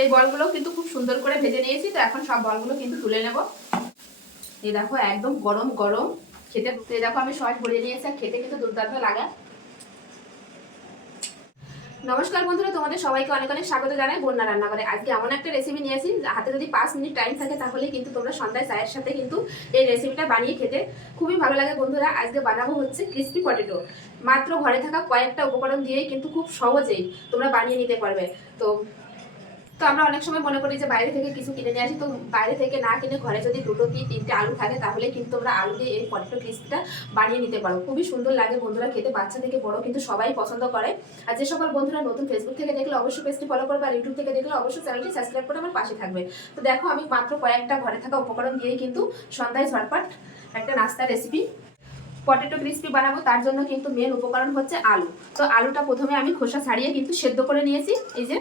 এই বলগুলো কিন্তু খুব সুন্দর করে ভেজে নিয়েছি, তো এখন সব বলগুলো কিন্তু তুলে নেব। এই দেখো, একদম গরম গরম। খেতে এই দেখো, আমি সস ভরিয়ে নিয়েছি, আর খেতে কিন্তু দুর্দান্ত লাগে। নমস্কার বন্ধুরা, তোমাদের সবাইকে অনেক অনেক স্বাগত জানাই বন্যা রান্নাঘরে। আজকে এমন একটা রেসিপি নিয়েছি, হাতে যদি পাঁচ মিনিট টাইম থাকে তাহলে কিন্তু তোমরা সন্ধ্যায় চায়ের সাথে কিন্তু এই রেসিপিটা বানিয়ে খেতে খুবই ভালো লাগে বন্ধুরা। আজকে বানাবো হচ্ছে ক্রিস্পি পটেটো মাত্র ঘরে থাকা কয়েকটা উপকরণ দিয়েই কিন্তু খুব সহজেই তোমরা বানিয়ে নিতে পারবে। তো তো আমরা অনেক সময় মনে করি যে বাইরে থেকে কিছু কিনে নিয়ে আসি। তো বাইরে থেকে না কিনে ঘরে যদি দুটো কি তিনটে আলু থাকে, তাহলে কিন্তু তোমরা আলু দিয়ে এই পটেটো ক্রিস্পিটা বানিয়ে নিতে পারো। খুবই সুন্দর লাগে বন্ধুরা খেতে, বাচ্চা থেকে বড় কিন্তু সবাই পছন্দ করে। আর যে সকল বন্ধুরা নতুন ফেসবুক থেকে দেখলে অবশ্যই পেজটি ফলো করবে, আর ইউটিউব থেকে দেখলে অবশ্যই চ্যানেলটি সাবস্ক্রাইব করে আমার পাশে থাকবে। তো দেখো, আমি মাত্র কয়েকটা ঘরে থাকা উপকরণ দিয়েই কিন্তু সন্ধ্যায় ঝটপট একটা নাস্তার রেসিপি পটেটো ক্রিস্পি বানাবো। তার জন্য কিন্তু মেন উপকরণ হচ্ছে আলু। তো আলুটা প্রথমে আমি খোসা ছাড়িয়ে কিন্তু সেদ্ধ করে নিয়েছি। এই যে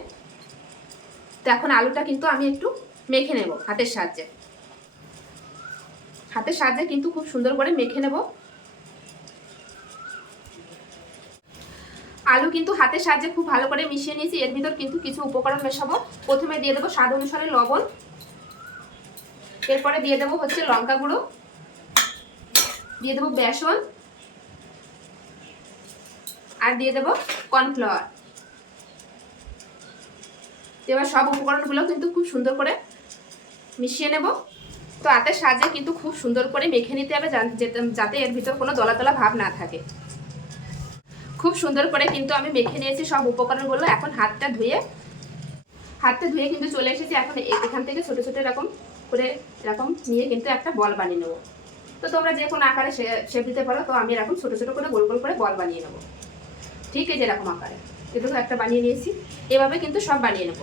তো এখন আলুটা কিন্তু আমি একটু মেখে নেব হাতের সাহায্যে। হাতের সাহায্যে কিন্তু খুব সুন্দর করে মেখে নেব। আলু কিন্তু হাতের সাহায্যে খুব ভালো করে মিশিয়ে নিয়েছি, এর ভিতর কিন্তু কিছু উপকরণ মেশাবো। প্রথমে দিয়ে দেবো স্বাদ অনুসারে লবণ, এরপরে দিয়ে দেবো হচ্ছে লঙ্কা গুঁড়ো, দিয়ে দেবো বেসন, আর দিয়ে দেবো কর্নফ্লাওয়ার। এবার সব উপকরণগুলো কিন্তু খুব সুন্দর করে মিশিয়ে নেব। তো হাতের সাহায্যে কিন্তু খুব সুন্দর করে মেখে নিতে হবে যাতে এর ভিতর কোনো দলা ভাব না থাকে। খুব সুন্দর করে কিন্তু আমি মেখে নিয়েছি সব উপকরণগুলো। এখন হাতটা ধুয়ে হাতটা ধুয়ে কিন্তু চলে এসেছি। এখন এখান থেকে ছোটো ছোটো এরকম করে এরকম নিয়ে কিন্তু একটা বল বানিয়ে নেব। তো তোমরা যে কোনো আকারে শেপ দিতে পারো। তো আমি এরকম ছোটো ছোটো করে গোল গোল করে বল বানিয়ে নেব। ঠিক আছে এরকম আকারে। এটুকু একটা বানিয়ে নিয়েছি। এভাবে কিন্তু সব বানিয়ে নেব।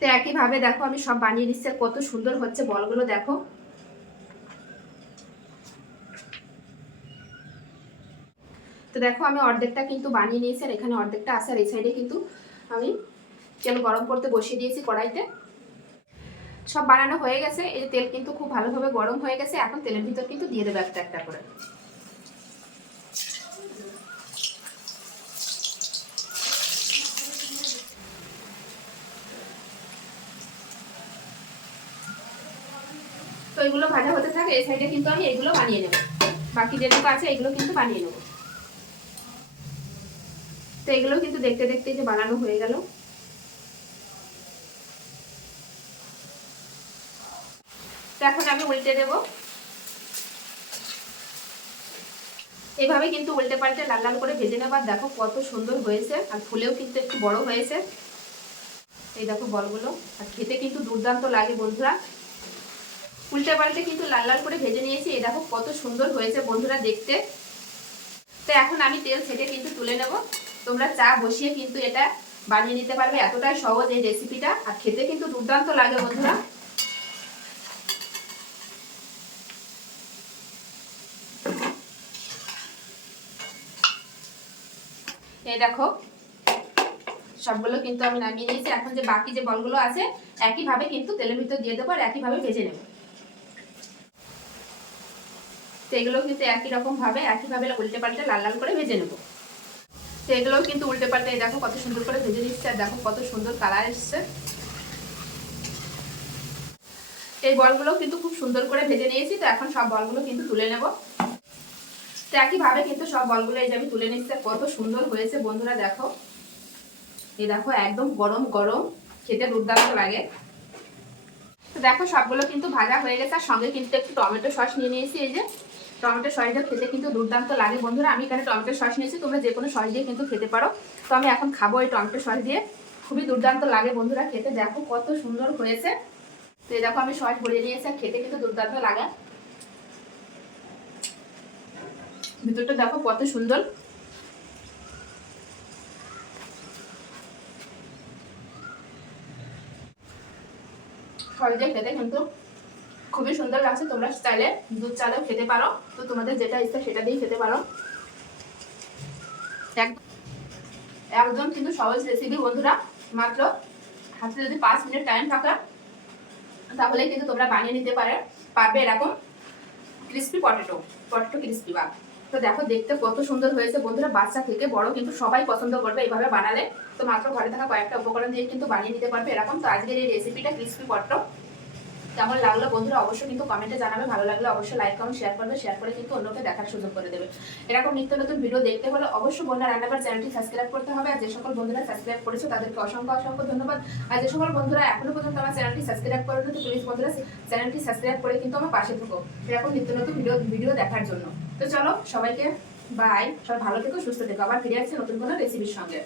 তো একইভাবে দেখো, আমি সব বানিয়ে নিচ্ছি, আর কত সুন্দর হচ্ছে বলগুলো দেখো। তো দেখো, আমি অর্ধেকটা কিন্তু বানিয়ে নিয়েছি, আর এখানে অর্ধেকটা আছে, আর এই সাইডে কিন্তু আমি তেল গরম করতে বসিয়ে দিয়েছি কড়াইতে। সব বানানো হয়ে গেছে, এই তেল কিন্তু খুব ভালোভাবে গরম হয়ে গেছে, এখন তেলের ভিতর কিন্তু দিয়ে দেবো একটা একটা করে। এগুলো ভাজা হতে থাকে, এই সাইডে কিন্তু আমি এগুলো বানিয়ে নেব। বাকি যেটুকু আছে, এগুলো কিন্তু বানিয়ে নেব। তো এগুলো কিন্তু দেখতে দেখতে যে বানানো হয়ে গেল। তো এখন আমি উল্টে দেব। এভাবে কিন্তু উল্টে পাল্টে লাল লাল করে ভেজে নেবার দেখো কত সুন্দর হয়েছে, আর ফুলেও কিন্তু একটু বড় হয়েছে। এই দেখো বলগুলো, আর খেতে কিন্তু দুর্দান্ত লাগে বন্ধুরা। উল্টে পাল্টে কিন্তু লাল লাল করে ভেজে নিয়েছি। এই দেখো কত সুন্দর হয়েছে বন্ধুরা দেখতে। তো এখন আমি তেল ছেটে কিন্তু তুলে নেব। তোমরা চা বসিয়ে কিন্তু এটা বানিয়ে নিতে পারবে। এতটাই সহজ এই রেসিপিটা আর খেতে কিন্তু দুর্দান্ত লাগে বন্ধুরা। এই দেখো, সবগুলো কিন্তু আমি নামিয়ে নিয়েছি। এখন যে বাকি যে বলগুলো আছে, একইভাবে কিন্তু তেলের ভিতর দিয়ে দেবো আর একইভাবে ভেজে নেব। তো কিন্তু একই রকম ভাবে একইভাবে উল্টে পাল্টে লাল লাল করে ভেজে নেব। তো এগুলোও কিন্তু উল্টে পাল্টে দেখো কত সুন্দর করে ভেজে নিচ্ছে আর দেখো কত সুন্দর কালার এসছে। এই বলগুলো কিন্তু খুব সুন্দর করে ভেজে নিয়েছি, তো এখন সব বলগুলো কিন্তু তুলে নেব। তো একইভাবে কিন্তু সব বলগুলো এই যে আমি তুলে নিচ্ছি কত সুন্দর হয়েছে বন্ধুরা দেখো। এই দেখো একদম গরম গরম, খেতে দুর্দান্ত লাগে। তো দেখো, সবগুলো কিন্তু ভাজা হয়ে গেছে। আর সঙ্গে কিন্তু একটু টমেটো সস নিয়ে নিয়েছি। এই যে টমেটো সসটা খেতে কিন্তু দুর্দান্ত লাগে বন্ধুরা। আমি এখানে টমেটো সস নিয়েছি। তোমরা যে কোনো সস দিয়ে কিন্তু খেতে পারো। তো আমি এখন খাব এই টমেটো সস দিয়ে। খুবই দুর্দান্ত লাগে বন্ধুরা খেতে। দেখো কত সুন্দর হয়েছে। তো এই দেখো আমি সস ভরিয়ে নিয়েছি। আর খেতে কিন্তু দুর্দান্ত লাগে। ভিতরটা দেখো কত সুন্দর। সহজে খেতে কিন্তু খুবই সুন্দর লাগছে। তোমরা চাইলে দুধ চালেও খেতে পারো। তো তোমাদের যেটা ইচ্ছা সেটা দিয়েই খেতে পারো। একদম কিন্তু সহজ রেসিপি বন্ধুরা। মাত্র হাতে যদি পাঁচ মিনিট টাইম থাকা তাহলে কিন্তু তোমরা বানিয়ে নিতে পারে পারবে এরকম ক্রিস্পি পটেটো পটেটো ক্রিস্পি বা তো দেখো, দেখতে কত সুন্দর হয়েছে। বন্ধুরা, বাচ্চা থেকে বড় কিন্তু সবাই পছন্দ করবে এইভাবে বানালে। তো মাত্র ঘরে থাকা কয়েকটা উপকরণ দিয়ে কিন্তু বানিয়ে নিতে পারবে এরকম। তো আজকের এই রেসিপিটা ক্রিস্পি পট্ট কেমন লাগল বন্ধুরা অবশ্যই কিন্তু কমেন্টে জানাবে। ভালো লাগলে অবশ্যই লাইক কমেন্ট শেয়ার করবে। শেয়ার করে কিন্তু অন্যকে দেখার সুযোগ করে দেবে। এরকম নিত্য নতুন ভিডিও দেখতে হলে অবশ্যই বন্ধুরা রান্নাবার চ্যানেলটি সাবস্ক্রাইব করতে হবে। আর যে সকল বন্ধুরা সাবস্ক্রাইব করেছ, তাদেরকে অসংখ্য অসংখ্য ধন্যবাদ। আর যে সকল বন্ধুরা এখনও পর্যন্ত আমার চ্যানেলটি সাবস্ক্রাইব করেনি, তো প্লিজ বন্ধুরা চ্যানেলটি সাবস্ক্রাইব করে কিন্তু আমার পাশে থাকো। এরকম নিত্য নতুন ভিডিও ভিডিও দেখার জন্য। তো চলো সবাইকে বাই সবাই ভালো থেকো, সুস্থ থেকো। আবার ফিরে আসছে নতুন কোনো রেসিপির সঙ্গে।